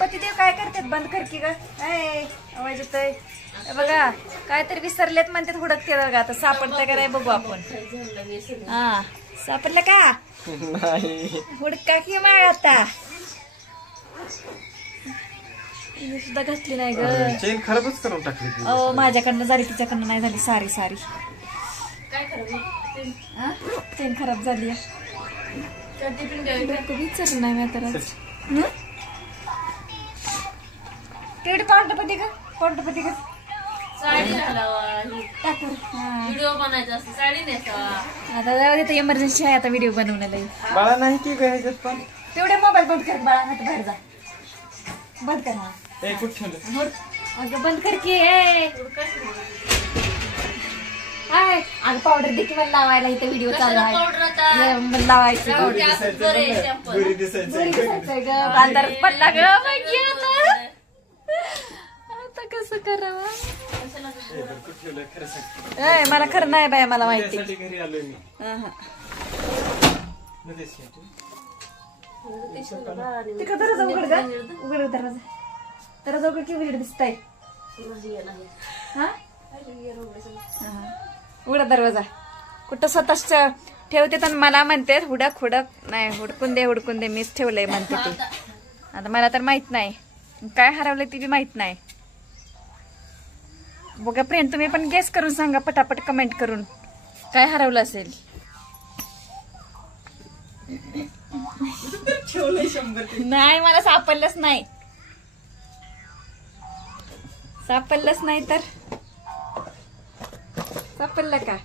पतिदेव काय करतात? बंद कर की ग. आवाज येतोय बघा. काहीतरी विसरलेत म्हणतात, हुडकते बघा. आता सापडतं का नाही बघू आपण. हा सापडलं का? हुडका की मग आता. सुद्धा घातली नाही ग. चेन खराबच करून टाकली. अहो माझ्याकडनं झाली, तिच्याकडनं नाही झाली. सारी सारी काय करावं? चेन खराब झाली. विचारलं नाही मी तर. तेवढी पावडरपती का? पावडरपती का? साडी घालावा. व्हिडिओ बनायचा असतो, साडी नेसावा. आता तिथे इमर्जन्सी आहे आता व्हिडिओ बनवण्याला. बाळा नाही की ह्याच्यात पण. तेवढे मोबाईल बंद कर बाळा, नाही बाहेर जा. बंद कर ना. कुठं ठेवलं? अगं बंद कर की. अगं पावडर दे की मला लावायला. इथे व्हिडिओ चालू आहे. लावायची अंधार पडला ग. आता कसं करावं? मला खरं नाही बाय, मला माहिती. घरी आलोय मी. तिकडे दरवाजा उघड का? उघड दरवाजा. दरवाजा उघड की उघड दिसताय. उघडा दरवाजा. कुठं स्वतःच ठेवते तर मला म्हणते हुडक हुडक. नाही हुडकून दे मीच ठेवलंय म्हणते ते. आता मला तर माहित नाही काय हरवलंय ती बी माहित नाही. बघा फ्रेंड, तुम्ही पण गेस करून सांगा पटापट कमेंट करून काय हरवलं असेल. नाही मला सापडलंच नाही. सापडलंच नाही तर सापडलं का?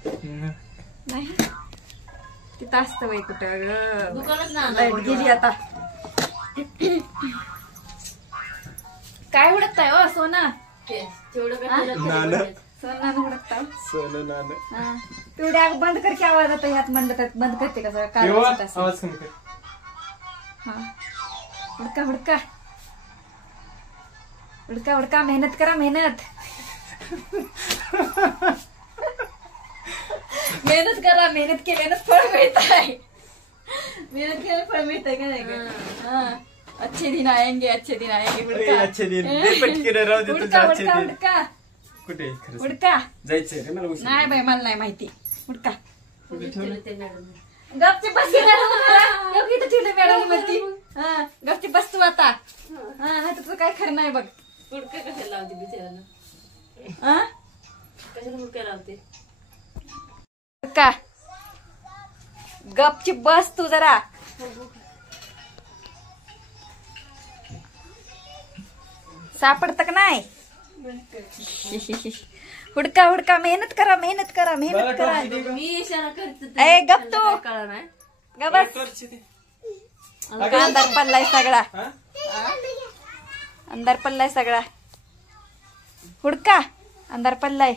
नाही तिथं असतं बाई कुठं लाईट गेली आता. काय हुडकताय हो? सोना सोना हुडकता. सोनं नाणं. तेवढ्या बंद कर की आवाज आता. ह्यात बंद करते का सगळं? हुडका हुडका हुडका हुडका. मेहनत करा मेहनत. मेहनत करा. मेहनत केल्यानंच फळ मिळत आहे. मेहनत केल्यानं फळ मिळतंय का नाही का? अच्छे दिन आएंगे, अच्छे दिन आएंगे. हुडका अच्छे दिन. हुडका हुडका हुडका. कुठे हुडका. जायचंय रे मला. नाही बाई मला नाही माहिती. हुडका. मॅडम गपची बस ठेवलं मॅडम मध्ये. गपची बस तू आता. नाही तुझं काय खरं नाही बघ. हुडका कशाला लावते बिचाराला? कशाला हुडका लावते? का गपची बस तू जरा. सापडत का नाही? हुडका हुडका. मेहनत करा मेहनत करा मेहनत करा. मी इशारा करते. ए गप तू. कळा नाही ग बस. अंधार पडलाय सगळा. अंधार पडलाय सगळा. हुडका. अंधार पडलाय.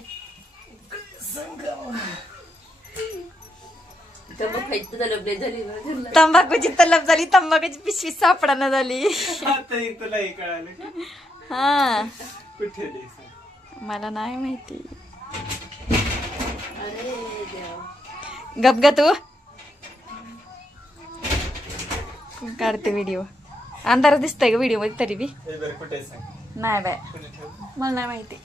तंबाखूची तलब झाली. तंबाखूची पिशवी सापडाना झाली. हा मला नाही माहिती. गप ग तू. काढते व्हिडिओ. अंधार दिसतंय का व्हिडिओ मध्ये तरी बी? नाही बाय मला नाही माहिती.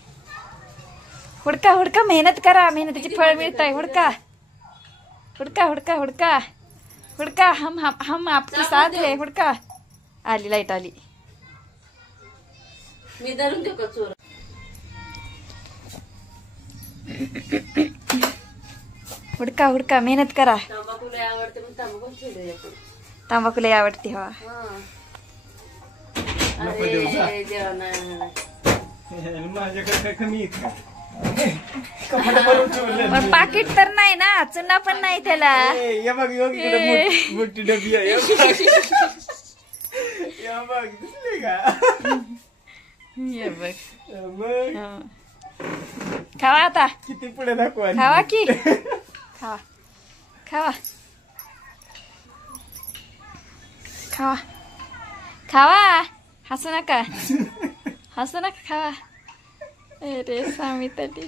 हुडका हुडका. मेहनत करा. मेहनतीची फळ मिळत आहे. हुडका हुडका हुडका हुडका हुडका. हम आपके साथ है. हुडका. आली लाईट आली. मी धरून देऊ का चोर? हुडका हुडका. मेहनत करा. तंबाखूला आवडते पण तंबाखू ठेवले. तंबाखूला आवडते. हवा माझ्याकडे कमी पण पाकिट तर नाही ना. चुना पण नाही त्याला. मोठी डबी आहे. दिसले का? खावा आता. किती पुढे दाखवा. खावा की. खावा खावा खावा खावा. हसू नका हसू नका. खावा. अरे स्वामी तरी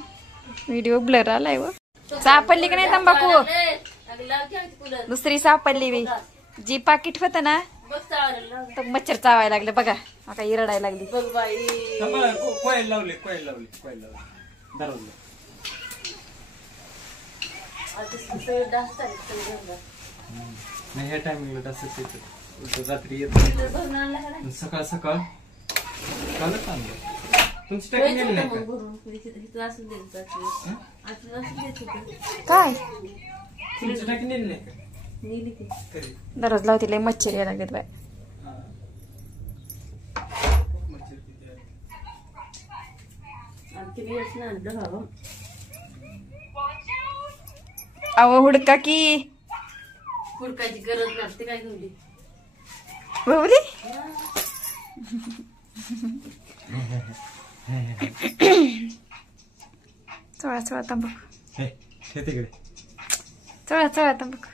व्हिडिओ ब्लर आलाय. व सापडली का नाही तंबाखू? दुसरी सापडली बी. जी पाकिट होत ना बघ चावायला लाव. तर मच्छर चावायला लागले बघा आता ही रडायला लागली. बघ बाई कोयल लावली दरवाजा. आता सगळं डास आहेत सगळं घरात. नाही ह्या टायमिंगला तसंच येतं. रात्री येत तिला भरून आणला का नाही? सकाळ कालच आणलं. तुमची टाकी व्हायचं नेली होतं नाही मग का? भरून. इथं असं द्यायचं असं. असं द्यायचं होतं. काय तुमची टाकी नेली नाही का? नेली ती. कधी? दररोज लावते लय मच्छर यायला लागलेत बाय. हा. मच्छर किती आहे? आमची बियाच नाही आणलं बाबा. अहो हुडका की हुडकायची गरज नसते काय घेऊन बबली. चोळा चोळा तंबाखू हे तिकडे. चोळा चोळा तंबाखू.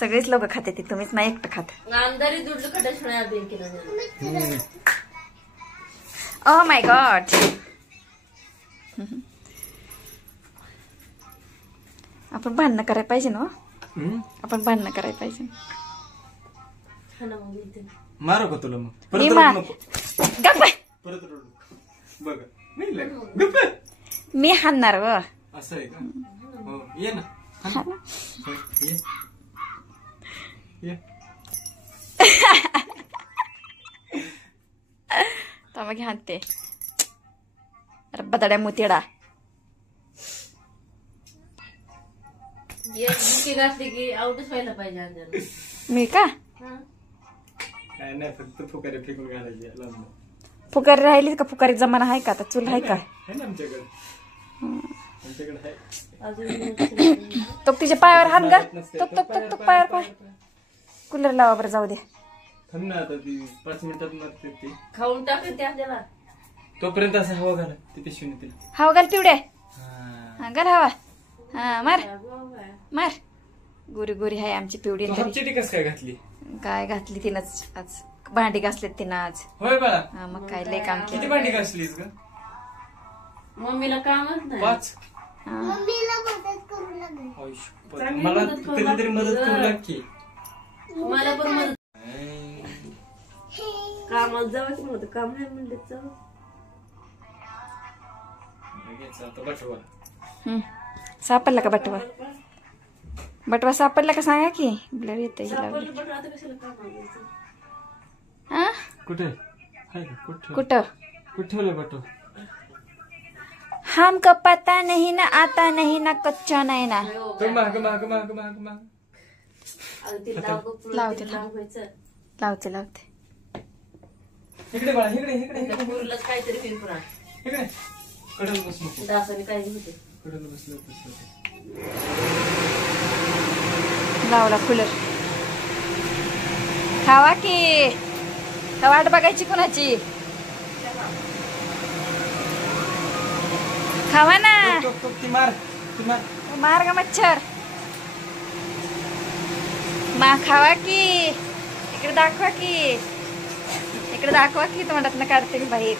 सगळेच लोक खाते ते तुम्हीच नाही एकटं खात. आमदारी दुडलं खटाशिवाय अभियान केलं नाही. Oh my God. आपण भांडणं करायला पाहिजे ना. आपण भांडणं करायला पाहिजे. हा ना मग इथे. मारू का तुला मग? मी परत मार. रडू नको. गप्प बाय. परत रडू नको. बघा नाही लागलं. गप्प. मी हाणणार व. असं आहे का? हो ये ना. हो, ये. ये. तमाखी हाणते. अरे बदाड्या मुतेडा. एक बुकी घातली की आउटच व्हायला पाहिजे अंधार. मी का हा. काय नाही फक्त फुकारे फेकून घालायचे लांब. फुकारी राहिली का? फुकारी जमाना आहे का आता? चूल आहे का? आहे ना आमच्याकडे. आमच्याकडे आहे. अजून तो तिच्या पायावर हाण गा. तो पायावर पाय. कूलर लावा बरं जाऊ दे. थांब ना आता ती 5 मिनिटात मारते ती. खाऊन टाकते ते आपल्याला. तोपर्यंत असं हवा घाला ती पिशवीने तिला. हवा घाल पिवड्या. हा. हा घाल हवा. हा मार बाबा. मार. गोरी गोरी आहे आमची पिवडी तू तरी. हापचिटी कस काय घातली? काय घातली तिनंच आज. भांडी घासलेत तिनं आज. होय बाळा. हा मग काय लय काम किती केलं. भांडी घासलीस ग? मम्मीला कामच नाही. 5. हा. मला कधीतरी मदत करू लाग की. मला पण मदत. कामाला जावं की मग काम नाही म्हणलं जावं. आता बटवा. सापडला का बटवा? बटवा सापडला का सांगा की. ब्लर येते सापडलं पण आता कशाला कामाला जायचं? हा कुठे आहे का? कुठे कुठं? कुठे ठेवलं बटवा? हमको पता नहीं ना आता नहीं ना कच्चा नहीं ना. तो माग माग माग माग माग. अगं ते लावते, लावायचं. लावते लावते. इकडे बाळा इकडे इकडे त्या पोरीलाच काहीतरी पिंपरा. इकडे. कडल बस नको. डासाने काय होते. कडल बसलं तसं. लावला कूलर. खावा की. का वाट बघायची कोणाची? खावा ना. ती मार ती मार. मार गा मच्छर. मा खावा की. इकडे दाखवा की. इकडे दाखवा की तोंडात काढते मी बाहेर.